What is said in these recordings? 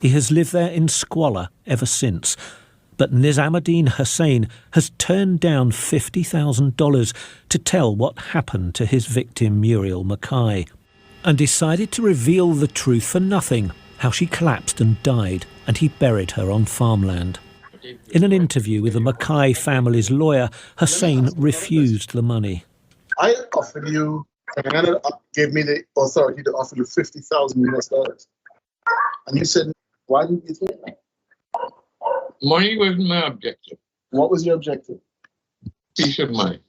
He has lived there in squalor ever since, but Nizamuddin Hussain has turned down $50,000 to tell what happened to his victim Muriel McKay, and decided to reveal the truth for nothing, how she collapsed and died, and he buried her on farmland. In an interview with the Mckay family's lawyer, Hussain refused the money. I offered you, and Canada gave me the authority to offer you $50,000 US. And you said, why didn't you take it? Money wasn't my objective. What was your objective? Peace of mind.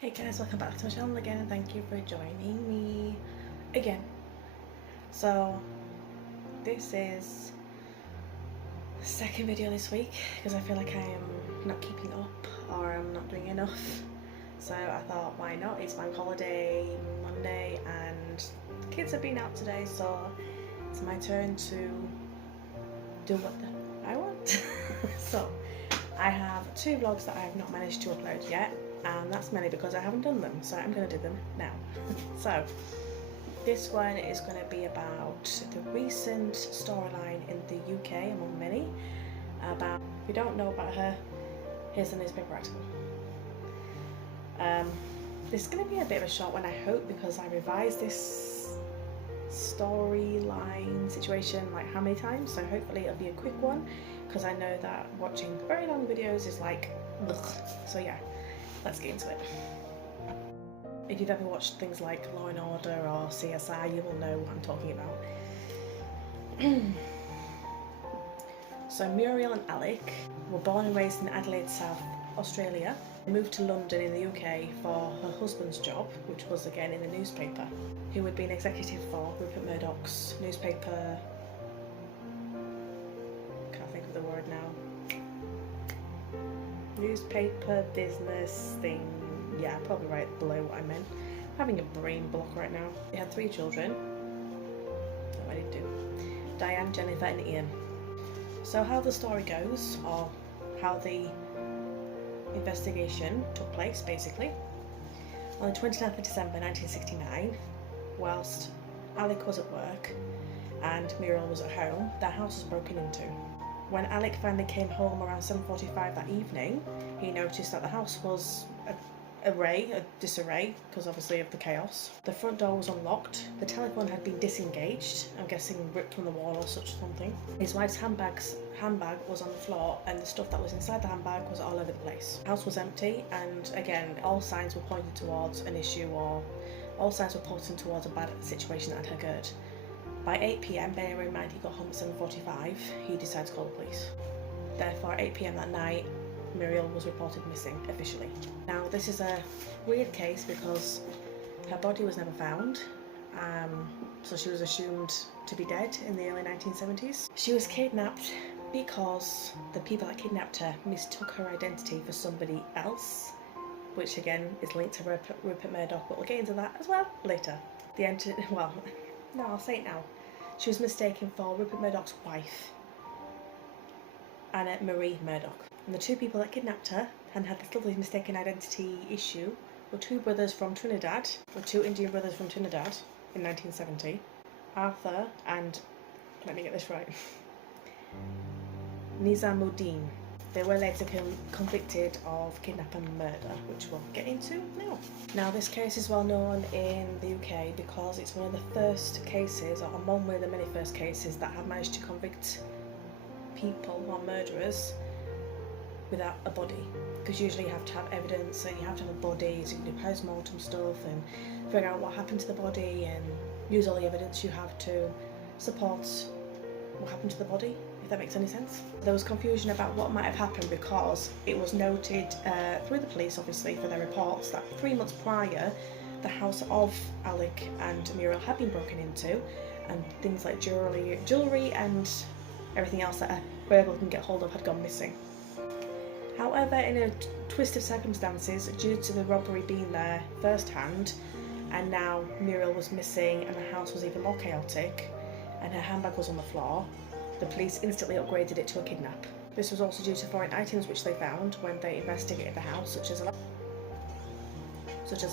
Hey guys, welcome back to my channel again, and thank you for joining me again. So, this is the second video this week because I feel like I am not keeping up or I'm not doing enough. So I thought, why not? It's my holiday Monday and the kids have been out today, so it's my turn to do what I want. So I have two vlogs that I have not managed to upload yet, and that's mainly because I haven't done them, so I'm going to do them now. So this one is going to be about the recent storyline in the UK, among many, about, if you don't know about her, here's the newspaper article. This is going to be a bit of a short one, I hope, because I revised this storyline situation like how many times, so hopefully it'll be a quick one, because I know that watching very long videos is like ugh. So yeah, let's get into it. If you've ever watched things like Law and Order or CSI, you will know what I'm talking about. So Muriel and Alec were born and raised in Adelaide, South Australia. They moved to London in the UK for her husband's job, which was again in the newspaper. He would be an executive for Rupert Murdoch's newspaper, can't think of the word now, newspaper business thing, yeah, probably right below what I meant. I'm having a brain block right now. They had 3 children, what I did do, Diane, Jennifer and Ian. So how the story goes, or how the investigation took place, basically, on the 29th of December 1969, whilst Alec was at work and Muriel was at home, their house was broken into. When Alec finally came home around 7:45 that evening, he noticed that the house was a disarray, because obviously of the chaos. The front door was unlocked, the telephone had been disengaged, I'm guessing ripped from the wall or something. His wife's handbag was on the floor, and the stuff that was inside the handbag was all over the place. The house was empty, and again, all signs were pointing towards an issue, or all signs were pointing towards a bad situation that had occurred. By 8 PM, bearing in mind he got home at 7:45, he decided to call the police. Therefore, at 8 PM that night, Muriel was reported missing officially. Now, this is a weird case because her body was never found, so she was assumed to be dead in the early 1970s. She was kidnapped because the people that kidnapped her mistook her identity for somebody else, which again is linked to Rupert Murdoch, but we'll get into that as well later. Well, no, I'll say it now. She was mistaken for Rupert Murdoch's wife, Anna Marie Murdoch. And the 2 people that kidnapped her and had this lovely mistaken identity issue were 2 brothers from Trinidad, or 2 Indian brothers from Trinidad in 1970, Arthur and, let me get this right, Nizamuddin. They were later convicted of kidnapping and murder, which we'll get into now. Now, this case is well known in the UK because it's one of the first cases, or among one of the many first cases, that have managed to convict people or murderers without a body, because usually you have to have evidence and you have to have a body, so you can do post-mortem stuff and figure out what happened to the body and use all the evidence you have to support what happened to the body, if that makes any sense. There was confusion about what might have happened because it was noted through the police, obviously, for their reports that 3 months prior the house of Alec and Muriel had been broken into, and things like jewellery and everything else that a burglar can get hold of had gone missing. However, in a twist of circumstances, due to the robbery being there firsthand, and now Muriel was missing and the house was even more chaotic, and her handbag was on the floor, the police instantly upgraded it to a kidnap. This was also due to foreign items which they found when they investigated the house, such as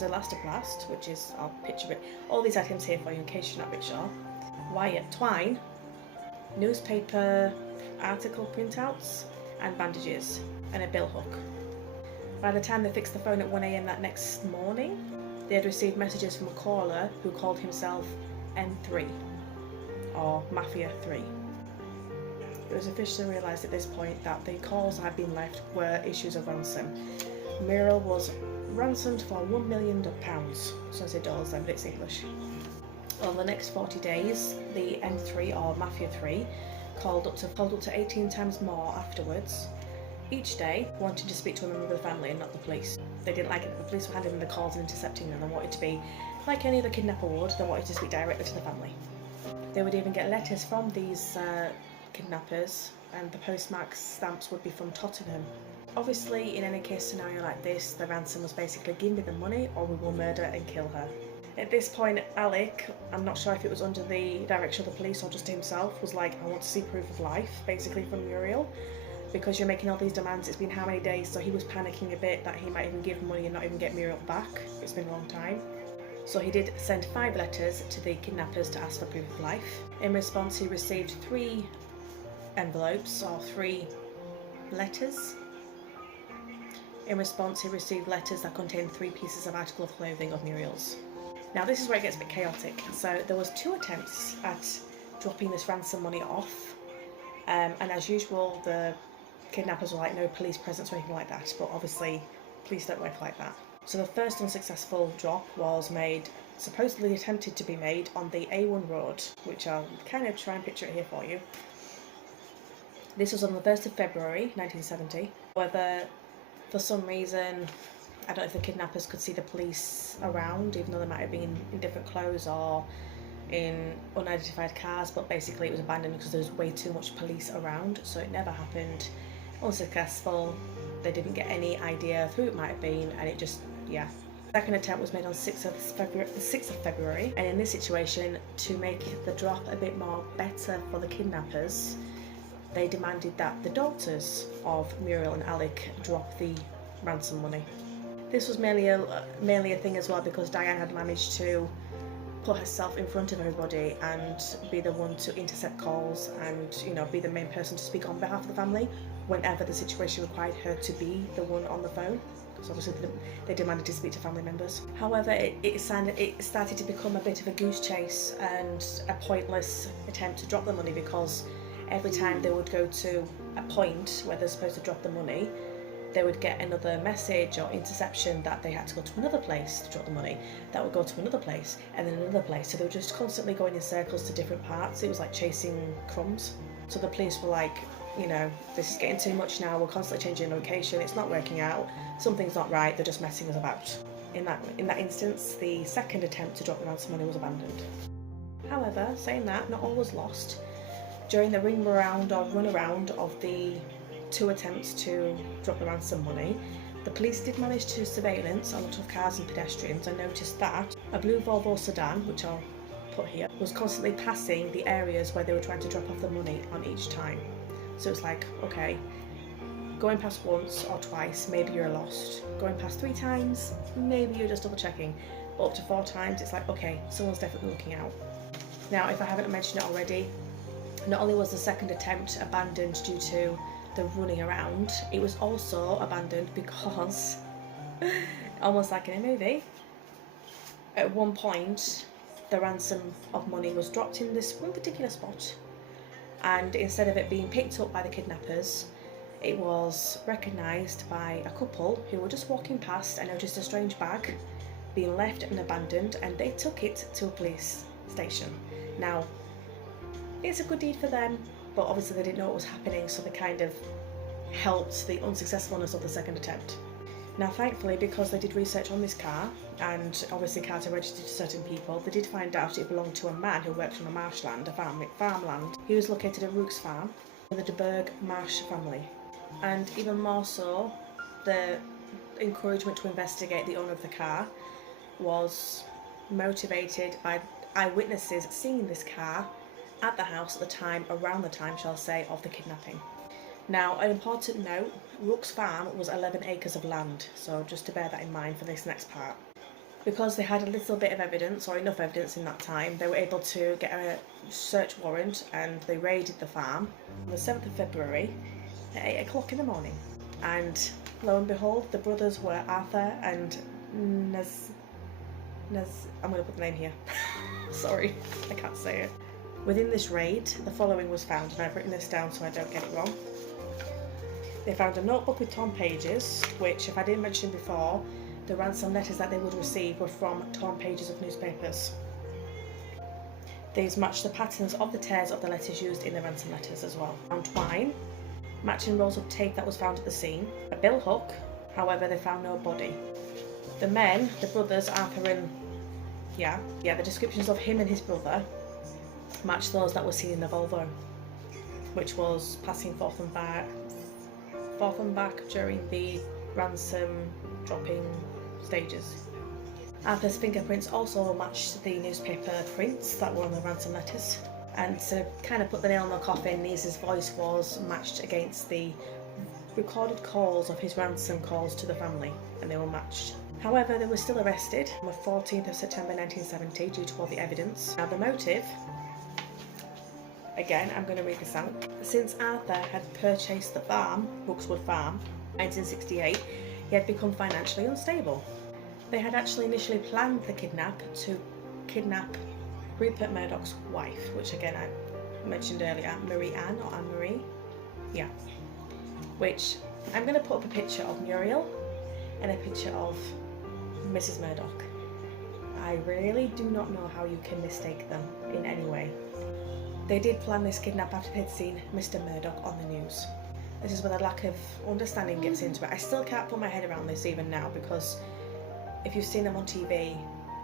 elastoplast, which is, I'll picture it, all these items here for you in case you're not a bit sure, wire, twine, newspaper article printouts, and bandages, and a bill hook. By the time they fixed the phone at 1 a.m. that next morning, they had received messages from a caller who called himself M3, or Mafia 3. It was officially realised at this point that the calls that had been left were issues of ransom. Muriel was ransomed for £1 million, so I say dollars then, but it's English. Over the next 40 days, the M3, or Mafia 3, called up to 18 times more afterwards, each day wanting to speak to a member of the family and not the police. They didn't like it that the police were handling the calls and intercepting them. They wanted to be like any other kidnapper would. They wanted to speak directly to the family. They would even get letters from these kidnappers, and the postmark stamps would be from Tottenham. Obviously, in any case scenario like this, the ransom was basically give me the money or we will murder and kill her. At this point, Alec, I'm not sure if it was under the direction of the police or just himself, was like, I want to see proof of life, basically from Muriel, because you're making all these demands. It's been how many days? So he was panicking a bit that he might even give money and not even get Muriel back. It's been a long time. So he did send 5 letters to the kidnappers to ask for proof of life. In response, he received 3 envelopes, or 3 letters. In response, he received letters that contained 3 pieces of article of clothing of Muriel's. Now this is where it gets a bit chaotic. So there was 2 attempts at dropping this ransom money off, and as usual the kidnappers were like, no police presence or anything like that, but obviously police don't work like that. So the first unsuccessful drop was made, supposedly attempted to be made, on the A1 road, which I'll kind of try and picture it here for you. This was on the 1st of February 1970. However, for some reason, I don't know if the kidnappers could see the police around, even though they might have been in different clothes or in unidentified cars, but basically it was abandoned because there was way too much police around, so it never happened. Unsuccessful. They didn't get any idea of who it might have been, and it just, yeah. Second attempt was made on the 6th of February, and in this situation, to make the drop a bit more better for the kidnappers, they demanded that the daughters of Muriel and Alec drop the ransom money. This was mainly a thing as well because Diane had managed to put herself in front of everybody and be the one to intercept calls and, you know, be the main person to speak on behalf of the family whenever the situation required her to be the one on the phone, because obviously they demanded to speak to family members. However, it started to become a bit of a goose chase and a pointless attempt to drop the money, because every time they would go to a point where they're supposed to drop the money, they would get another message or interception that they had to go to another place to drop the money. That would go to another place and then another place. So they were just constantly going in circles to different parts. It was like chasing crumbs. So the police were like, you know, this is getting too much now. We're constantly changing location. It's not working out. Something's not right. They're just messing us about. In that instance, the second attempt to drop the ransom money was abandoned. However, saying that, not all was lost. During the ring around or run around of the 2 attempts to drop the ransom money, the police did manage to surveillance a lot of cars and pedestrians and noticed that a blue Volvo sedan, which I'll put here, was constantly passing the areas where they were trying to drop off the money on each time. So it's like, okay, going past once or twice, maybe you're lost. Going past 3 times, maybe you're just double checking. But up to 4 times, it's like, okay, someone's definitely looking out. Now, if I haven't mentioned it already, not only was the second attempt abandoned due to the running around, it was also abandoned because, almost like in a movie, at one point the ransom of money was dropped in this one particular spot, and instead of it being picked up by the kidnappers, it was recognised by a couple who were just walking past and noticed a strange bag being left and abandoned, and they took it to a police station. Now, it's a good deed for them, but obviously they didn't know what was happening, so they kind of helped the unsuccessfulness of the second attempt. Now, thankfully, because they did research on this car, and obviously cars are registered to certain people, they did find out it belonged to a man who worked on a marshland, a farmland. He was located at Rook's Farm with the De Burgh Marsh family. And even more so, the encouragement to investigate the owner of the car was motivated by eyewitnesses seeing this car at the house at the time, around the time, shall I say, of the kidnapping. Now, an important note, Rook's Farm was 11 acres of land, so just to bear that in mind for this next part. Because they had a little bit of evidence, or enough evidence in that time, they were able to get a search warrant and they raided the farm on the 7th of February at 8 o'clock in the morning. And lo and behold, the brothers were Arthur and I'm going to put the name here. Sorry, I can't say it. Within this raid, the following was found, and I've written this down so I don't get it wrong. They found a notebook with torn pages, which, if I didn't mention before, the ransom letters that they would receive were from torn pages of newspapers. These matched the patterns of the tears of the letters used in the ransom letters as well. Found twine, matching rolls of tape that was found at the scene, a bill hook, however they found no body. The men, the brothers, Arthur and the descriptions of him and his brother matched those that were seen in the Volvo, which was passing forth and back during the ransom dropping stages. Arthur's fingerprints also matched the newspaper prints that were on the ransom letters, and to kind of put the nail in the coffin, Nisa's voice was matched against the recorded calls of his ransom calls to the family, and they were matched. However, they were still arrested on the 14th of September 1970 due to all the evidence. Now the motive, again I'm going to read this out. Since Arthur had purchased the farm, Buxwood Farm, 1968, he had become financially unstable. They had actually initially planned the kidnap to kidnap Rupert Murdoch's wife, which again I mentioned earlier, Marie Ann or Anne-Marie, yeah. Which I'm going to put up a picture of Muriel and a picture of Mrs. Murdoch. I really do not know how you can mistake them in any way. They did plan this kidnap after they'd seen Mr. Murdoch on the news. This is where the lack of understanding gets into it. I still can't put my head around this even now, because if you've seen them on TV,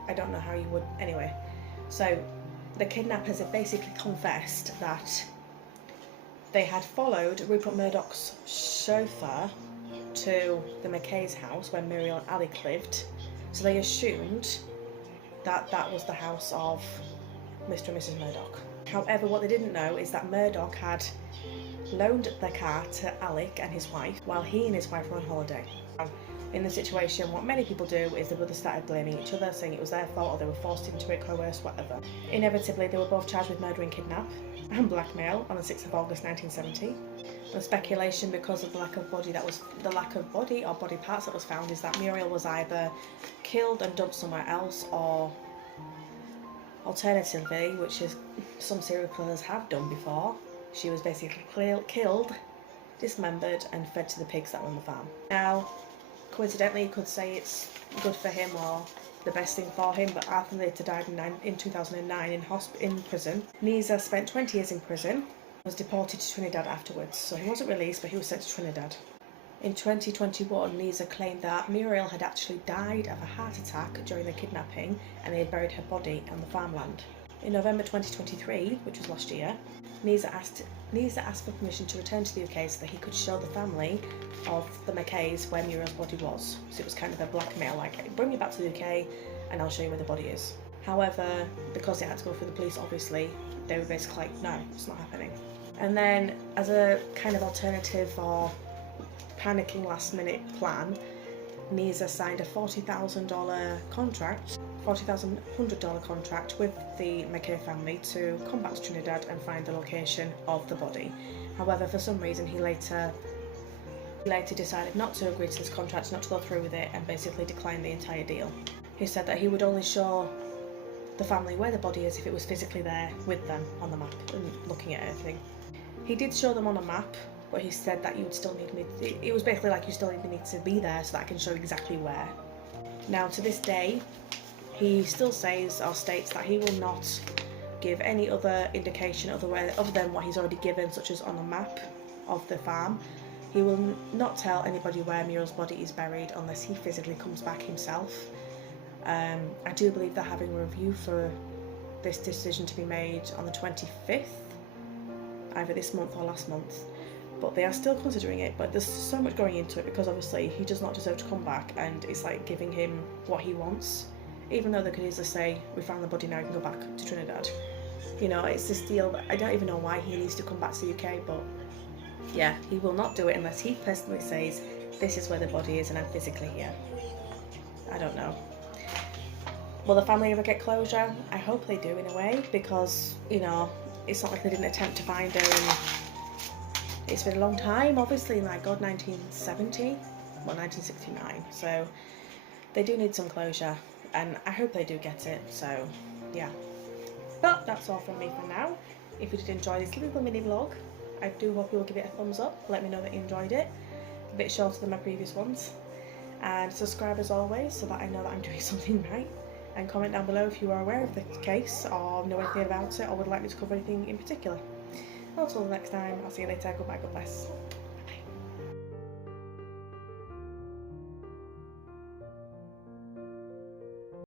I don't know how you would. Anyway, so the kidnappers have basically confessed that they had followed Rupert Murdoch's chauffeur to the McKay's house where Muriel and Alec lived, so they assumed that that was the house of Mr. and Mrs. Murdoch. However, what they didn't know is that Murdoch had loaned the car to Alec and his wife while he and his wife were on holiday. In the situation, what many people do is the brothers started blaming each other, saying it was their fault or they were forced into it, coerced, whatever. Inevitably, they were both charged with murder and kidnap and blackmail on the 6th of August 1970. The speculation, because of the lack of body or body parts that was found, is that Muriel was either killed and dumped somewhere else, or alternatively, which is some serial killers have done before, she was basically killed, dismembered and fed to the pigs that were on the farm. Now, coincidentally, you could say it's good for him or the best thing for him, but Arthur later died in 2009 in prison. Nisa spent 20 years in prison, was deported to Trinidad afterwards, so he wasn't released, but he was sent to Trinidad. In 2021, Nisa claimed that Muriel had actually died of a heart attack during the kidnapping, and they had buried her body on the farmland. In November 2023, which was last year, Nisa asked for permission to return to the UK so that he could show the family of the McKays where Muriel's body was. So it was kind of a blackmail, like, bring me back to the UK and I'll show you where the body is. However, because it had to go through the police, obviously, they were basically like, no, it's not happening. And then, as a kind of alternative or panicking last minute plan, Nisa signed a $40,000 contract with the McKay family to come back to Trinidad and find the location of the body. However, for some reason, he later decided not to agree to this contract, not to go through with it, and basically declined the entire deal. He said that he would only show the family where the body is if it was physically there with them on the map and looking at everything. He did show them on a map, but he said that you would still need me. It was basically like, you still need to be there so that I can show exactly where. Now, to this day, he still says or states that he will not give any other indication other than what he's already given, such as on a map of the farm. He will not tell anybody where Muriel's body is buried unless he physically comes back himself. I do believe they're having a review for this decision to be made on the 25th, either this month or last month. But they are still considering it, but there's so much going into it, because obviously he does not deserve to come back, and it's like giving him what he wants, even though they could easily say, we found the body, now you can go back to Trinidad. You know, it's this deal that I don't even know why he needs to come back to the UK, but yeah, he will not do it unless he personally says, this is where the body is and I'm physically here. I don't know. Will the family ever get closure? I hope they do in a way, because, you know, it's not like they didn't attempt to find her, and it's been a long time, obviously, like, God, 1970, well, 1969, so they do need some closure, and I hope they do get it, so, yeah. But that's all from me for now. If you did enjoy this little mini vlog, I do hope you'll give it a thumbs up, let me know that you enjoyed it. A bit shorter than my previous ones. And subscribe as always, so that I know that I'm doing something right. And comment down below if you are aware of the case, or know anything about it, or would like me to cover anything in particular. Until the next time, I'll see you later. Goodbye, God bless.